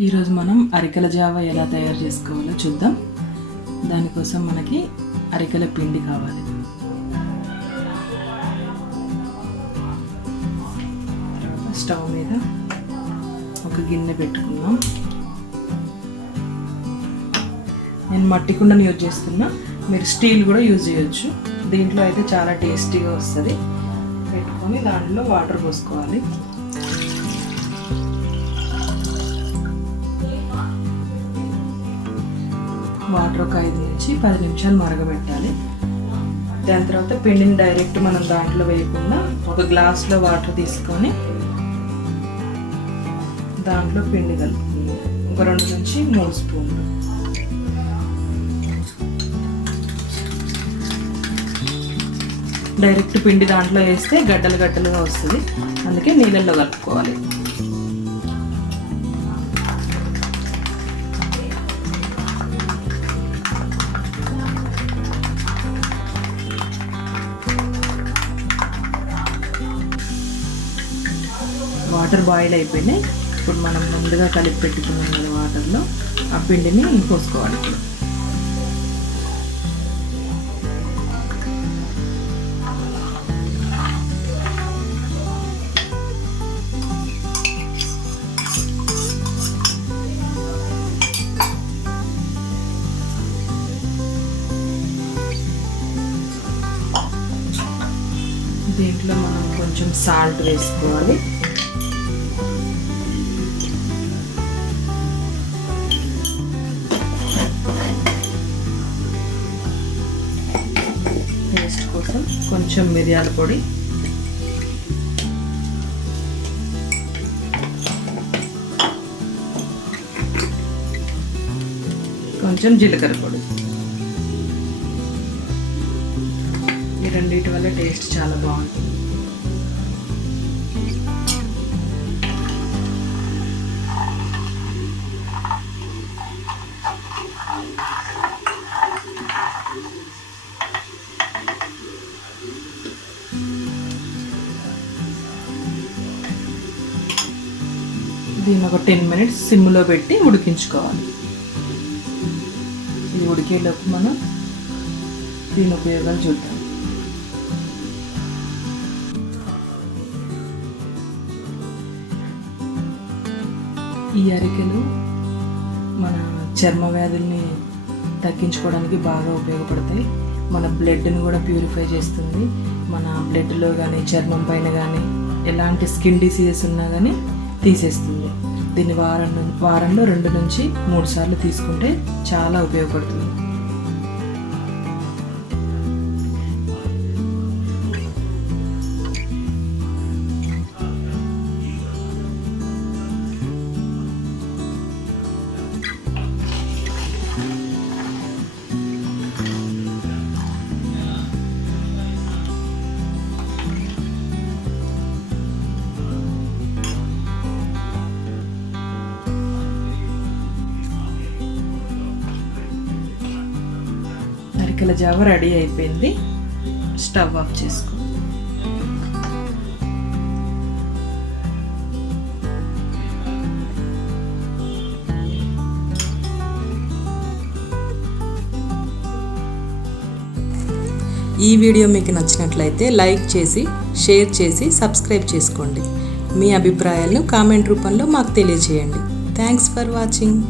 ఈరోజు మనం అరికెల జావ ఎలా తయారు చేసుకోవాలో చూద్దాం. దానికోసం మనకి అరికెల పిండి కావాలి. స్టవ్ మీద ఒక గిన్నె పెట్టుకుందాం. నేను మట్టి కుండను యూజ్ చేస్తున్నా, మీరు స్టీల్ కూడా యూజ్ చేయొచ్చు. దీంట్లో అయితే చాలా టేస్టీగా వస్తుంది. పెట్టుకొని దాంట్లో వాటర్ పోసుకోవాలి. వాటర్ ఒక 5 నుంచి 10 నిమిషాలు మరగబెట్టాలి. దాని తర్వాత పిండిని డైరెక్ట్ మనం దాంట్లో వేయకుండా ఒక గ్లాస్లో వాటర్ తీసుకొని దాంట్లో పిండి కలుపుకుందాం. ఒక 2 నుంచి 3 స్పూన్లు. డైరెక్ట్ పిండి దాంట్లో వేస్తే గడ్డలు గడ్డలుగా వస్తుంది, అందుకే నీళ్ళల్లో కలుపుకోవాలి. వాటర్ బాయిల్ అయిపోయినాయి. ఇప్పుడు మనం ముందుగా కలిపి పెట్టుకున్నాం కదా వాటర్లో, ఆ పిండిని పోసుకోవాలి. దీంట్లో మనం కొంచెం సాల్ట్ వేసుకోవాలి. టేస్ట్ కోసం కొంచెం మిరియాల పొడి, కొంచెం జీలకర్ర పొడి. ఈ రెండింటి వల్ల టేస్ట్ చాలా బాగుంటుంది. దీన్ని ఒక 10 మినిట్స్ సిమ్లో పెట్టి ఉడికించుకోవాలి. ఇది ఉడికేలోపు మనం దీని ఉపయోగాలు చూద్దాం. ఈ అరికెలు మన చర్మ వ్యాధుల్ని తగ్గించుకోవడానికి బాగా ఉపయోగపడతాయి. మన బ్లడ్ని కూడా ప్యూరిఫై చేస్తుంది. మన బ్లడ్లో కానీ చర్మం పైన కానీ ఎలాంటి స్కిన్ డిసీజెస్ ఉన్నా కానీ తీసేస్తుంది. దీన్ని వారంలో 2 నుంచి 3 సార్లు తీసుకుంటే చాలా ఉపయోగపడుతుంది. అరికెల జావ రెడీ అయిపోయింది. స్టవ్ ఆఫ్ చేసుకో. ఈ వీడియో మీకు నచ్చినట్లయితే లైక్ చేసి, షేర్ చేసి, సబ్స్క్రైబ్ చేసుకోండి. మీ అభిప్రాయాలను కామెంట్ రూపంలో మాకు తెలియజేయండి. Thanks for watching.